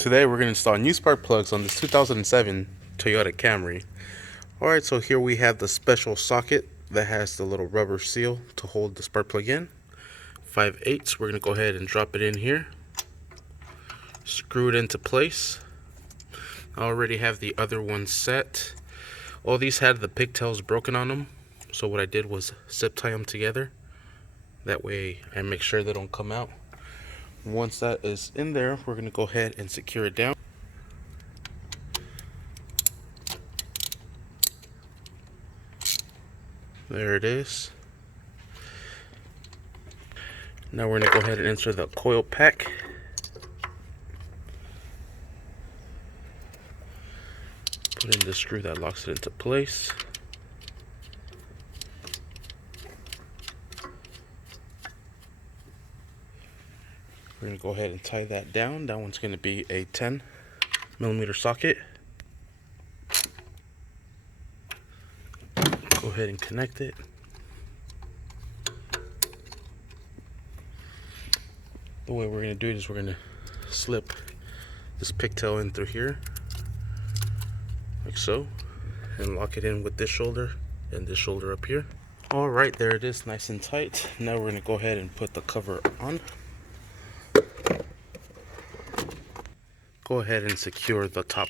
Today we're going to install new spark plugs on this 2007 Toyota Camry. Alright, so here we have the special socket that has the little rubber seal to hold the spark plug in. 5/8, we're going to go ahead and drop it in here. Screw it into place. I already have the other one set. All these had the pigtails broken on them, so what I did was zip tie them together. That way I make sure they don't come out. Once that is in there, we're going to go ahead and secure it down. There it is. Now we're going to go ahead and insert the coil pack. Put in the screw that locks it into place. We're going to go ahead and tie that down. That one's going to be a 10mm socket. Go ahead and connect it. The way we're going to do it is we're going to slip this pigtail in through here, like so, and lock it in with this shoulder and this shoulder up here. Alright, there it is, nice and tight. Now we're going to go ahead and put the cover on. Go ahead and secure the top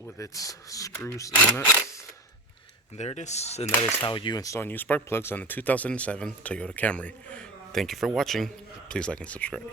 with its screws and nuts. And there it is, and that is how you install new spark plugs on the 2007 Toyota Camry. Thank you for watching. Please like and subscribe.